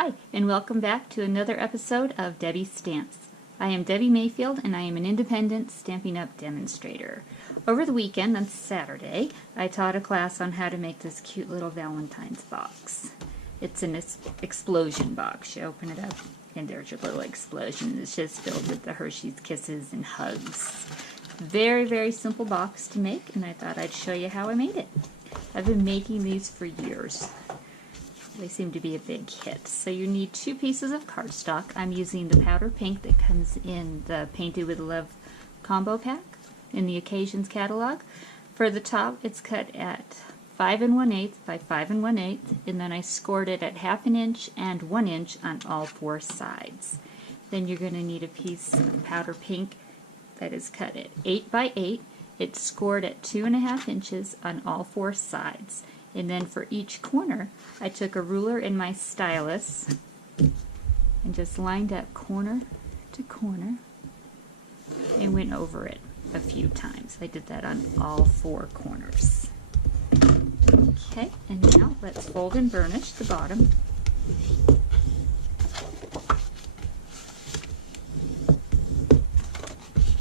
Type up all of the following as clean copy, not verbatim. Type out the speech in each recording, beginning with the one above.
Hi, and welcome back to another episode of Debi Stamps. I am Debi Mayfield, and I am an independent Stampin' Up! Demonstrator. Over the weekend, on Saturday, I taught a class on how to make this cute little Valentine's box. It's an explosion box. You open it up, and there's your little explosion. It's just filled with the Hershey's Kisses and hugs. Very, very simple box to make, and I thought I'd show you how I made it. I've been making these for years. They seem to be a big hit. So you need 2 pieces of cardstock. I'm using the powder pink that comes in the Painted with Love combo pack in the Occasions catalog. For the top, it's cut at 5 1/8 by 5 1/8, and then I scored it at 1/2 inch and 1 inch on all 4 sides. Then you're going to need a piece of powder pink that is cut at 8 by 8. It's scored at 2 1/2 inches on all 4 sides. And then for each corner, I took a ruler and my stylus and just lined up corner to corner and went over it a few times. I did that on all 4 corners. Okay, and now let's fold and burnish the bottom.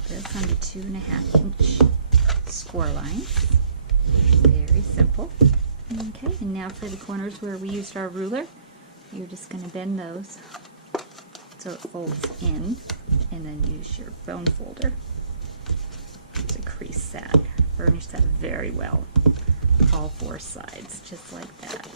This on the 2 1/2 inch score lines. Very simple. Okay, and now for the corners where we used our ruler, you're just going to bend those so it folds in, and then use your bone folder to crease that. Burnish that very well, all 4 sides, just like that.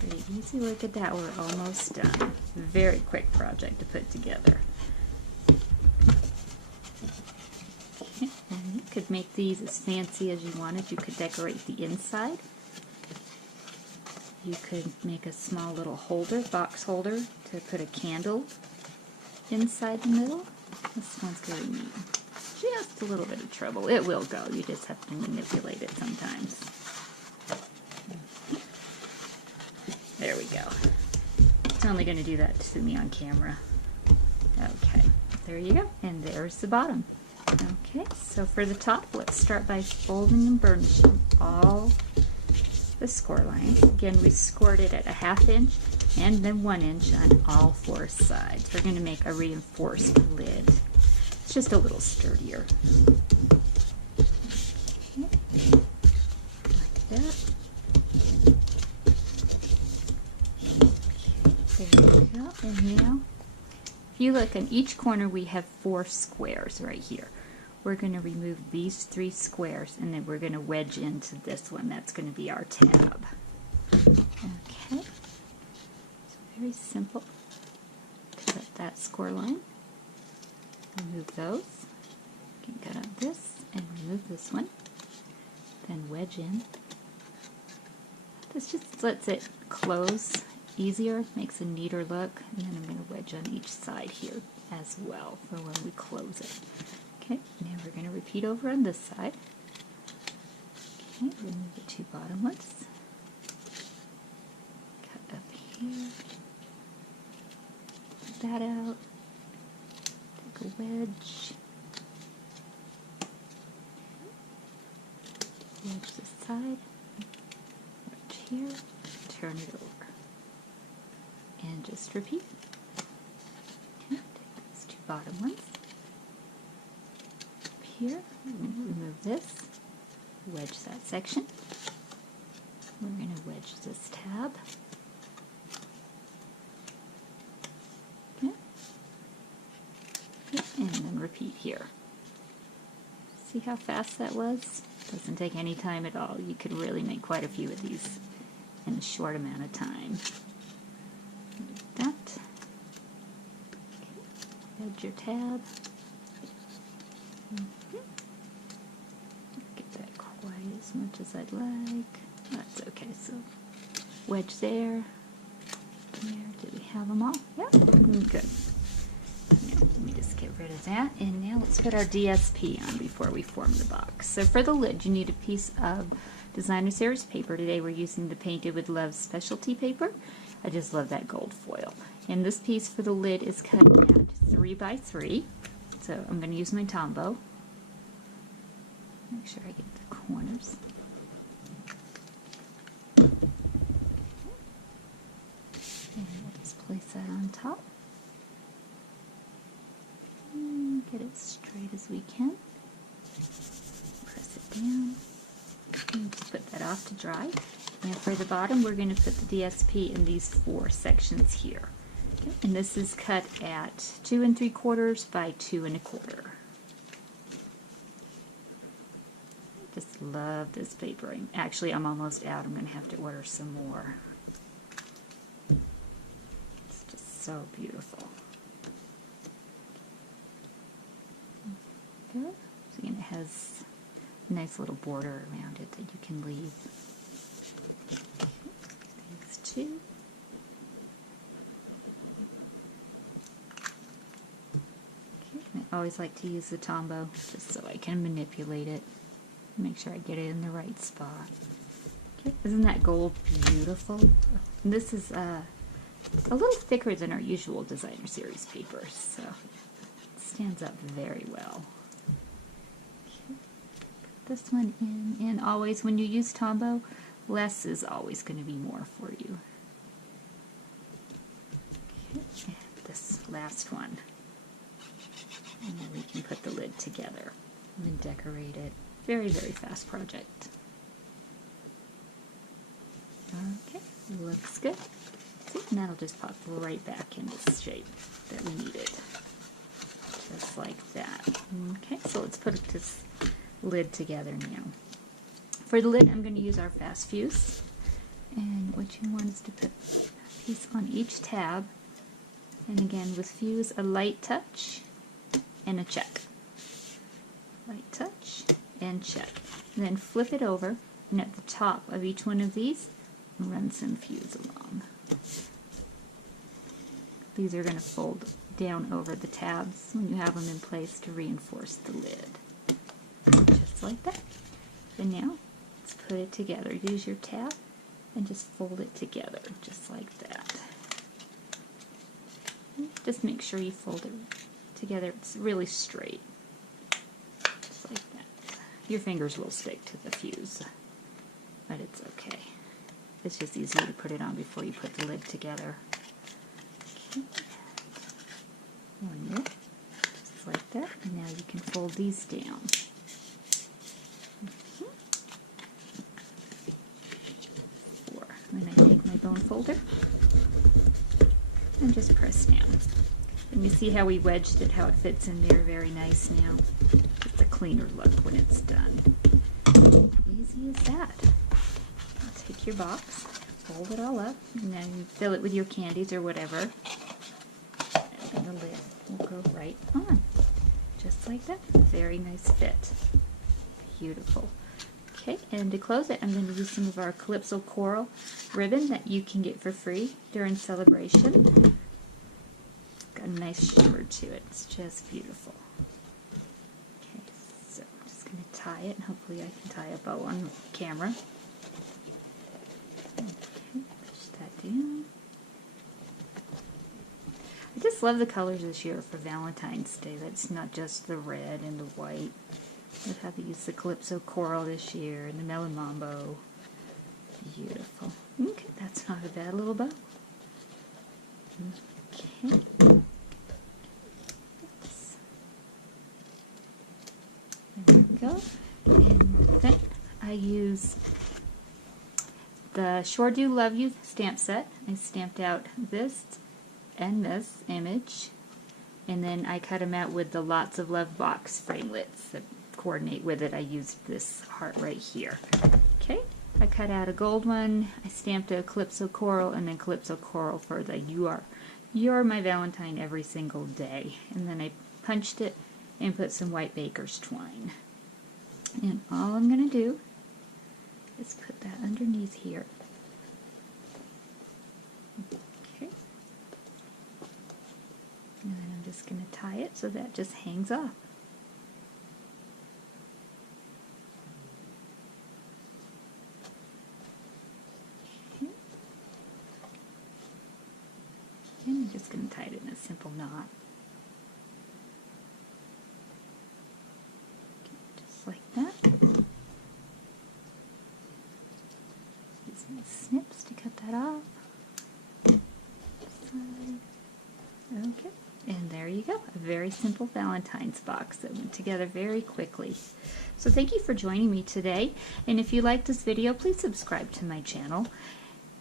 Pretty easy. Look at that, we're almost done. Very quick project to put together. And you could make these as fancy as you wanted. You could decorate the inside. You could make a small little holder, box holder, to put a candle inside the middle. This one's going to need just a little bit of trouble. It will go. You just have to manipulate it sometimes. There we go. It's only going to do that to me on camera. Okay, there you go. And there's the bottom. Okay, so for the top, let's start by folding and burnishing all the score lines. Again, we scored it at 1/2 inch and then 1 inch on all 4 sides. We're going to make a reinforced lid. It's just a little sturdier. Okay, like that. Okay, there we go. And now, if you look in each corner, we have 4 squares right here. We're going to remove these 3 squares, and then we're going to wedge into this one. That's going to be our tab. Okay, so very simple. Cut up that score line. Remove those. You can cut out this and remove this one. Then wedge in. This just lets it close easier, makes a neater look. And then I'm going to wedge on each side here as well for when we close it. Okay, now we're going to repeat over on this side. Okay, remove the 2 bottom ones. Cut up here. Put that out. Take a wedge. Wedge this side. Wedge here. Turn it over. And just repeat. Okay, take these 2 bottom ones. Here, remove this, wedge that section. We're going to wedge this tab. Okay. And then repeat here. See how fast that was? Doesn't take any time at all. You could really make quite a few of these in a short amount of time. Like that. Okay. Wedge your tab. Get that quite as much as I'd like. That's okay, so wedge there. There, do we have them all? Yep, good. Now, let me just get rid of that. And now let's put our DSP on before we form the box. So for the lid, you need a piece of Designer Series paper. Today we're using the Painted with Love Specialty paper. I just love that gold foil. And this piece for the lid is cut at 3 by 3. So I'm going to use my Tombow. Make sure I get the corners. top. And get it straight as we can. Press it down. And just put that off to dry. And for the bottom, we're going to put the DSP in these 4 sections here. Okay. And this is cut at 2 3/4 by 2 1/4. Just love this paper. Actually, I'm almost out. I'm going to have to order some more. It's just so beautiful. Good. So again, it has a nice little border around it that you can leave. These 2. Okay. I always like to use the Tombow just so I can manipulate it. Make sure I get it in the right spot. Okay. Isn't that gold beautiful? And this is a little thicker than our usual designer series papers, so it stands up very well. Okay. Put this one in, and always when you use Tombow, less is always going to be more for you. Okay. And this last one, and then we can put the lid together and then decorate it. Very, very fast project. Okay, looks good. See, and that'll just pop right back in this shape that we needed. Just like that. Okay, so let's put this lid together now. For the lid, I'm going to use our fast fuse. And what you want is to put a piece on each tab. And again, with fuse, a light touch and a check. Light touch and check. And then flip it over, and at the top of each one of these, run some fuse along. These are going to fold down over the tabs when you have them in place to reinforce the lid. Just like that. And now, let's put it together. Use your tab and just fold it together, just like that. Just make sure you fold it together. It's really straight. Just like that. Your fingers will stick to the fuse, but it's okay. It's just easier to put it on before you put the lid together. Okay. One more, just like that. And now you can fold these down. Four. And then I take my bone folder and just press down. And you see how we wedged it, how it fits in there very nice now. It's a cleaner look when it's done. Easy as that. Take your box, fold it all up, and then you fill it with your candies or whatever. And the lid will go right on. Just like that. Very nice fit. Beautiful. Okay, and to close it, I'm going to use some of our Calypso Coral ribbon that you can get for free during celebration. Got a nice shimmer to it. It's just beautiful. Okay, so I'm just going to tie it, and hopefully I can tie a bow on camera. Okay, push that down. I just love the colors this year for Valentine's Day. That's not just the red and the white. I've had to use the Calypso Coral this year and the Melon Mambo. Beautiful. Okay, that's not a bad little bow. Okay. There we go. And then I use the Sure Do Love You stamp set. I stamped out this and this image, and then I cut them out with the Lots of Love box framelits that coordinate with it. I used this heart right here. Okay, I cut out a gold one, I stamped a Calypso Coral, and then Calypso Coral for the You're My Valentine Every Single Day. And then I punched it and put some white baker's twine. And all I'm going to do is put that underneath here. Okay. And then I'm just going to tie it so that just hangs off. Okay. And I'm just going to tie it in a simple knot. Like that. Use my snips to cut that off. Side. Okay, and there you go. A very simple Valentine's box that went together very quickly. So thank you for joining me today. And if you like this video, please subscribe to my channel.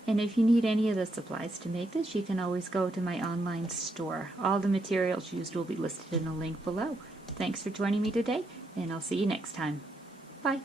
And if you need any of the supplies to make this, you can always go to my online store. All the materials used will be listed in a link below. Thanks for joining me today, and I'll see you next time. Bye.